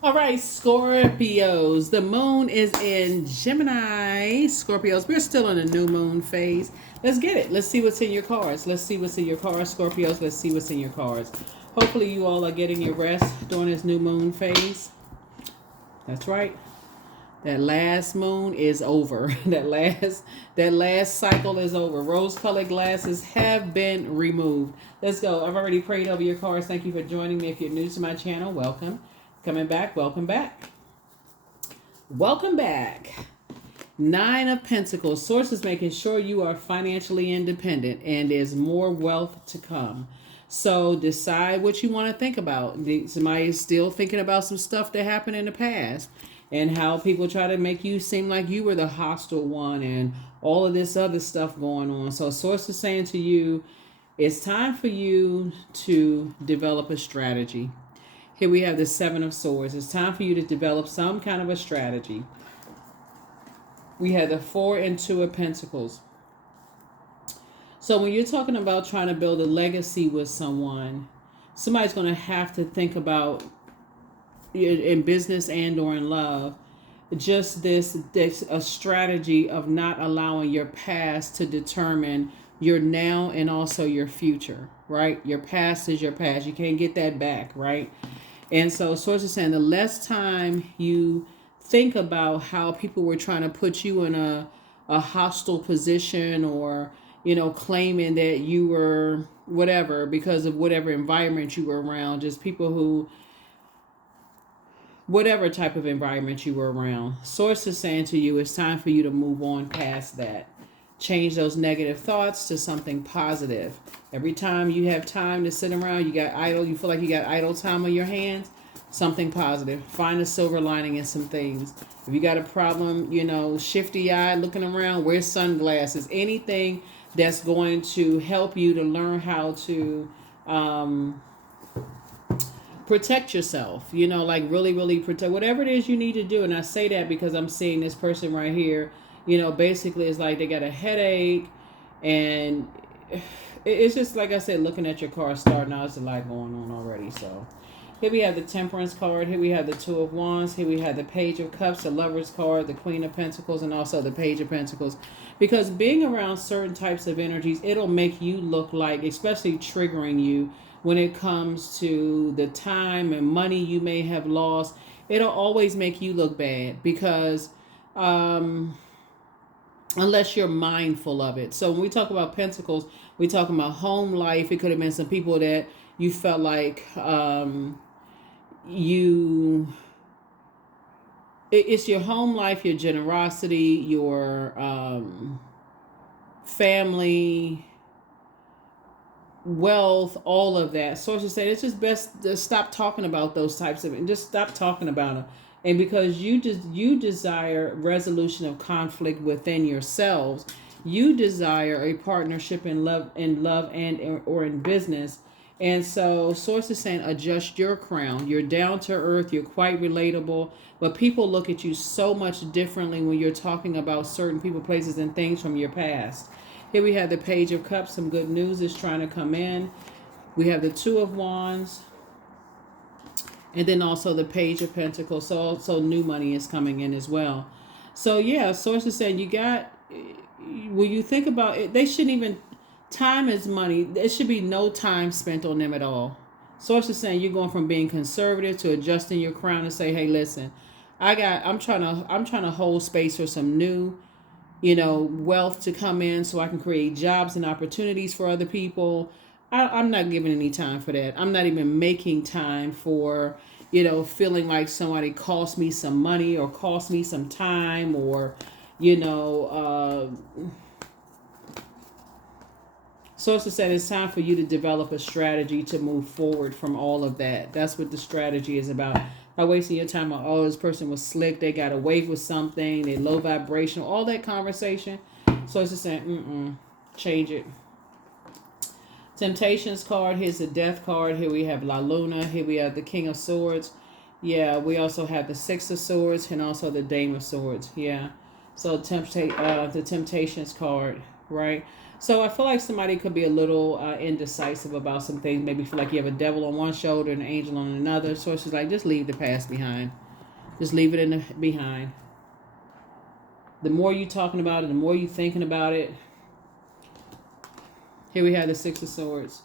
All right, Scorpios. The moon is in Gemini. Scorpios, we're still in a new moon phase. Let's get it. Let's see what's in your cards. Let's see what's in your cards, Scorpios. Let's see what's in your cards. Hopefully, you all are getting your rest during this new moon phase. That's right. That last moon is over. That last cycle is over. Rose-colored glasses have been removed. Let's go. I've already prayed over your cards. Thank you for joining me. If you're new to my channel, welcome. Coming back, welcome back. Welcome back. Nine of Pentacles. Source is making sure you are financially independent and there's more wealth to come. So decide what you want to think about. Somebody is still thinking about some stuff that happened in the past and how people try to make you seem like you were the hostile one and all of this other stuff going on. So Source is saying to you, it's time for you to develop a strategy. Here we have the Seven of Swords. It's time for you to develop some kind of a strategy. We have the Four and Two of Pentacles. So when you're talking about trying to build a legacy with someone, somebody's going to have to think about, in business and or in love, just this a strategy of not allowing your past to determine your now and also your future, right? Your past is your past. You can't get that back, right? And so Source is saying the less time you think about how people were trying to put you in a hostile position or, claiming that you were whatever because of whatever environment you were around, just people who, whatever type of environment you were around. Source is saying to you, it's time for you to move on past that. Change those negative thoughts to something positive. Every time you have time to sit around, you feel like you got idle time on your hands, something positive. Find a silver lining in some things. If you got a problem, shifty eye looking around, wear sunglasses. Anything that's going to help you to learn how to protect yourself, like really, really protect whatever it is you need to do. And I say that because I'm seeing this person right here, basically it's like they got a headache and it's just like I said, looking at your car starting out, it's a lot going on already. So here we have the Temperance card. Here we have the Two of Wands. Here we have the Page of Cups, the Lover's card, the Queen of Pentacles, and also the Page of Pentacles. Because being around certain types of energies, it'll make you look like, especially triggering you when it comes to the time and money you may have lost. It'll always make you look bad because unless you're mindful of it. So when we talk about Pentacles, we talk about home life. It could have been some people that you felt like it's your home life, your generosity, your family, wealth, all of that. Sources say it's just best to stop talking about those types of, and just stop talking about them. And because you desire resolution of conflict within yourselves, you desire a partnership in love and or in business. And so Source is saying adjust your crown. You're down to earth, you're quite relatable, but people look at you so much differently when you're talking about certain people, places, and things from your past. Here we have the Page of Cups. Some good news is trying to come in. We have the Two of Wands. And then also the Page of Pentacles. So also new money is coming in as well. So yeah, Source is saying when you think about it, they shouldn't even, time is money. There should be no time spent on them at all. Source is saying you're going from being conservative to adjusting your crown and say, hey, listen, I'm trying to hold space for some new, wealth to come in so I can create jobs and opportunities for other people. I'm not giving any time for that. I'm not even making time for, feeling like somebody cost me some money or cost me some time or, Source said it's time for you to develop a strategy to move forward from all of that. That's what the strategy is about. By wasting your time on, oh, this person was slick, they got away with something, they low vibrational, all that conversation. Source is saying, change it. Temptations card. Here's the Death card. Here we have La Luna. Here we have the King of Swords. Yeah, we also have the Six of Swords and also the Dame of Swords. Yeah. So the Temptations card, right? So I feel like somebody could be a little indecisive about some things. Maybe feel like you have a devil on one shoulder and an angel on another. So it's just like, just leave the past behind. Just leave it in the behind. The more you talking about it, the more you thinking about it. Here we have the Six of Swords.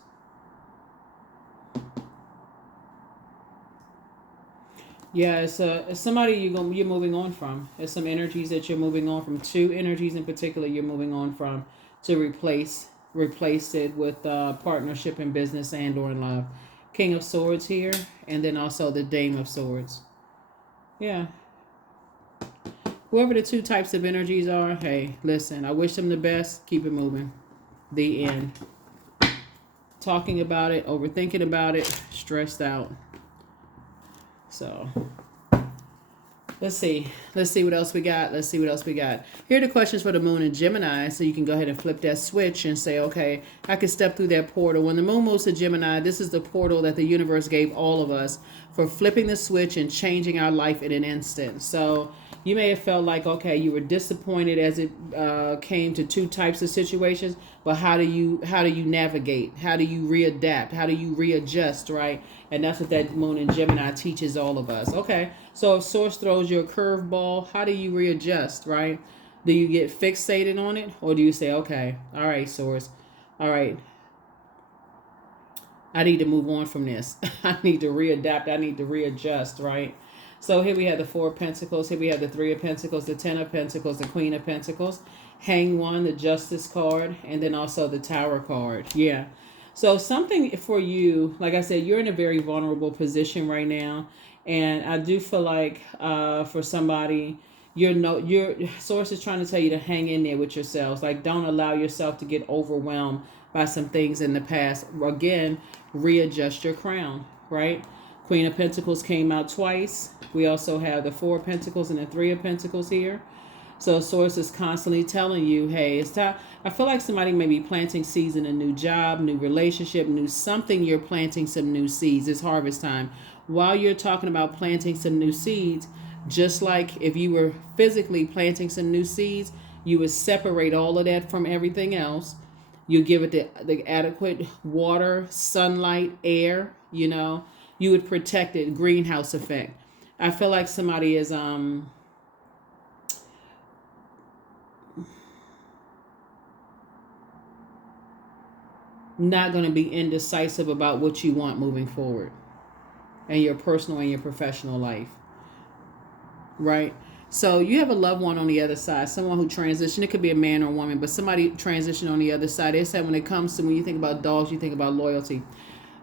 Yeah, it's somebody you're moving on from. It's some energies that you're moving on from. Two energies in particular you're moving on from to replace it with partnership in business and or in love. King of Swords here, and then also the Dame of Swords. Yeah. Whoever the two types of energies are, hey, listen, I wish them the best. Keep it moving. The end. Talking about it, overthinking about it, stressed out. So let's see what else we got. Here are the questions for the moon in Gemini, so you can go ahead and flip that switch and say, okay, I can step through that portal. When the moon moves to Gemini, this is the portal that the universe gave all of us for flipping the switch and changing our life in an instant. So you may have felt like, okay, you were disappointed as it came to two types of situations, but how do you navigate? How do you readapt? How do you readjust, right? And that's what that moon in Gemini teaches all of us. Okay, so if Source throws you a curveball, how do you readjust, right? Do you get fixated on it, or do you say, okay, all right, Source, all right, I need to move on from this. I need to readapt. I need to readjust, right? So here we have the Four of Pentacles. Here we have the Three of Pentacles, the Ten of Pentacles, the Queen of Pentacles, Hang One, the Justice card, and then also the Tower card. Yeah. So something for you, like I said, you're in a very vulnerable position right now. And I do feel like for somebody, your Source is trying to tell you to hang in there with yourselves. Like, don't allow yourself to get overwhelmed by some things in the past. Again, readjust your crown, right? Queen of Pentacles came out twice. We also have the Four of Pentacles and the Three of Pentacles here. So Source is constantly telling you, hey, it's time. I feel like somebody may be planting seeds in a new job, new relationship, new something. You're planting some new seeds. It's harvest time. While you're talking about planting some new seeds, just like if you were physically planting some new seeds, you would separate all of that from everything else. You give it the adequate water, sunlight, air, you would protect it, greenhouse effect. I feel like somebody is not going to be indecisive about what you want moving forward in your personal and your professional life, right? So you have a loved one on the other side, someone who transitioned. It could be a man or a woman, but somebody transitioned on the other side. They said when you think about dogs, you think about loyalty.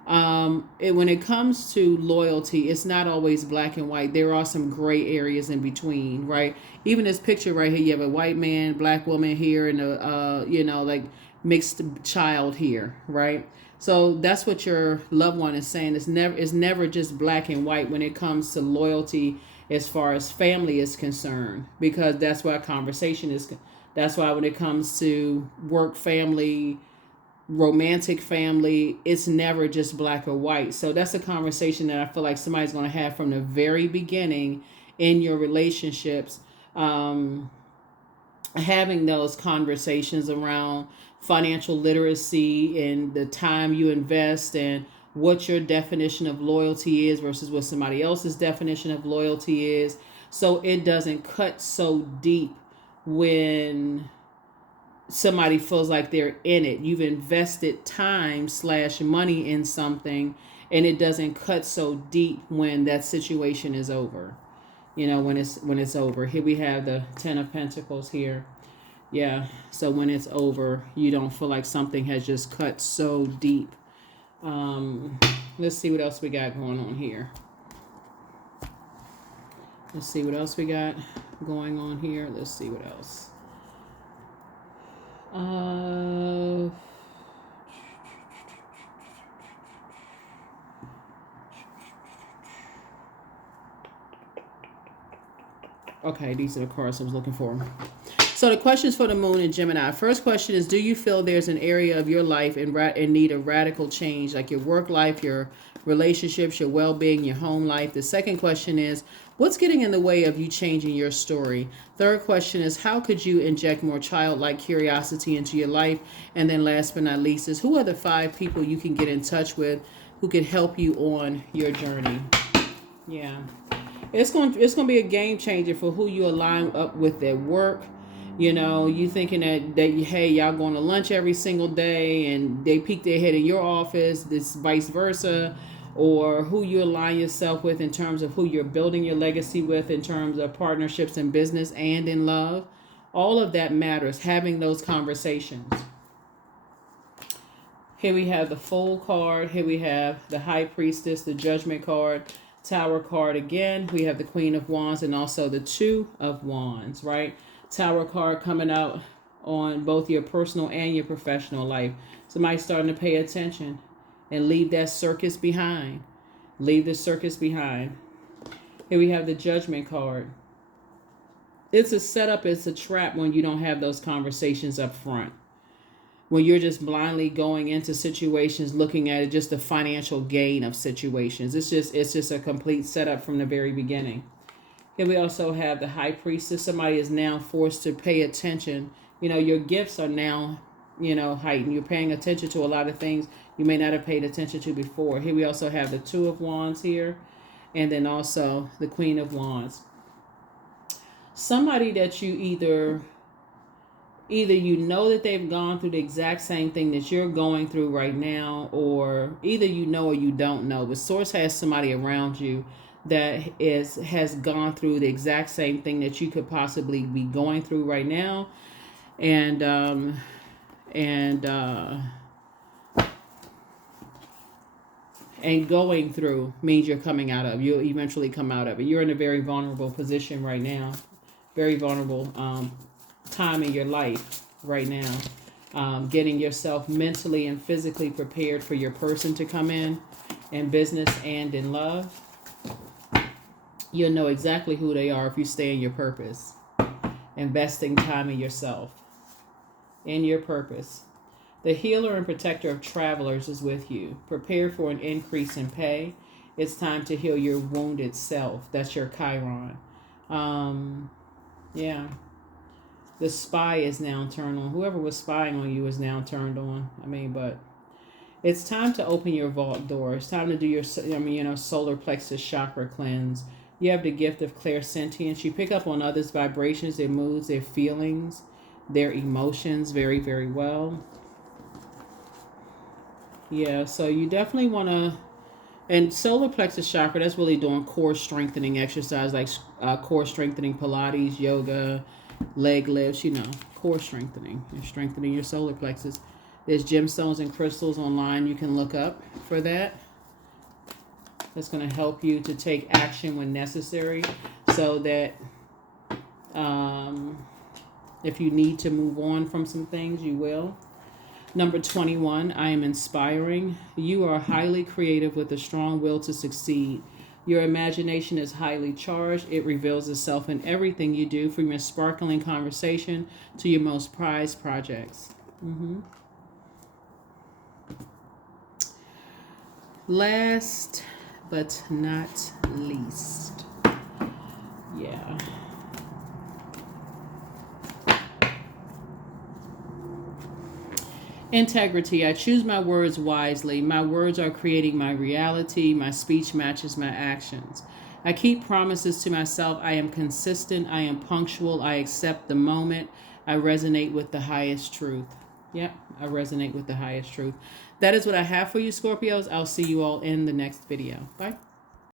When it comes to loyalty, it's not always black and white. There are some gray areas in between, right? Even this picture right here, you have a white man, black woman here, and a like mixed child here, right? So that's what your loved one is saying. It's never just black and white when it comes to loyalty as far as family is concerned, because that's why conversation is. That's why when it comes to work, family, romantic family, it's never just black or white. So that's a conversation that I feel like somebody's going to have from the very beginning in your relationships, having those conversations around financial literacy and the time you invest and what your definition of loyalty is versus what somebody else's definition of loyalty is, so it doesn't cut so deep when somebody feels like they're in it. You've invested time/money in something, and it doesn't cut so deep when that situation is over. When it's over. Here we have the Ten of Pentacles here. Yeah. So when it's over, you don't feel like something has just cut so deep. Let's see what else we got going on here. Let's see what else we got going on here. Let's see what else. Okay, these are the cards I was looking for. So the questions for the moon in Gemini. First question is, do you feel there's an area of your life in need of radical change, like your work life, your relationships, your well-being, your home life. The second question is, what's getting in the way of you changing your story? Third question is, how could you inject more childlike curiosity into your life? And then last but not least is, who are the 5 people you can get in touch with who can help you on your journey? Yeah. It's going to be a game changer for who you align up with at work. You know, you thinking hey, y'all going to lunch every single day and they peek their head in your office, this vice versa, or who you align yourself with in terms of who you're building your legacy with in terms of partnerships in business and in love. All of that matters, having those conversations. Here we have the Fool card. Here we have the High Priestess, the Judgment card, Tower card again. We have the Queen of Wands and also the Two of Wands, right? Tower card coming out on both your personal and your professional life. Somebody's starting to pay attention and leave that circus behind. Leave the circus behind. Here we have the Judgment card. It's a setup, it's a trap when you don't have those conversations up front. When you're just blindly going into situations, looking at it, just the financial gain of situations. It's just a complete setup from the very beginning. Here we also have the High Priestess. Somebody is now forced to pay attention. You know, your gifts are now, heightened. You're paying attention to a lot of things you may not have paid attention to before. Here we also have the Two of Wands here. And then also the Queen of Wands. Somebody that you either you know that they've gone through the exact same thing that you're going through right now, or either you know or you don't know. But Source has somebody around you that has gone through the exact same thing that you could possibly be going through right now. And going through means you're coming out of. You'll eventually come out of it. You're in a very vulnerable position right now. Very vulnerable time in your life right now. Getting yourself mentally and physically prepared for your person to come in business and in love. You'll know exactly who they are if you stay in your purpose. Investing time in yourself, in your purpose. The healer and protector of travelers is with you. Prepare for an increase in pay. It's time to heal your wounded self. That's your Chiron. Yeah. The spy is now turned on. Whoever was spying on you is now turned on. But it's time to open your vault door. It's time to do your, solar plexus chakra cleanse. You have the gift of clairsentience. You pick up on others' vibrations, their moods, their feelings, their emotions very, very well. Yeah, so you definitely want to, and solar plexus chakra, that's really doing core strengthening exercise, like core strengthening, Pilates, yoga, leg lifts, core strengthening. You're strengthening your solar plexus. There's gemstones and crystals online you can look up for that. That's going to help you to take action when necessary, so that if you need to move on from some things, you will. Number 21, I am inspiring. You are highly creative with a strong will to succeed. Your imagination is highly charged. It reveals itself in everything you do, from your sparkling conversation to your most prized projects. Last but not least. Yeah. Integrity. I choose my words wisely. My words are creating my reality. My speech matches my actions. I keep promises to myself. I am consistent. I am punctual. I accept the moment. I resonate with the highest truth. Yep, I resonate with the highest truth. That is what I have for you, Scorpios. I'll see you all in the next video. Bye.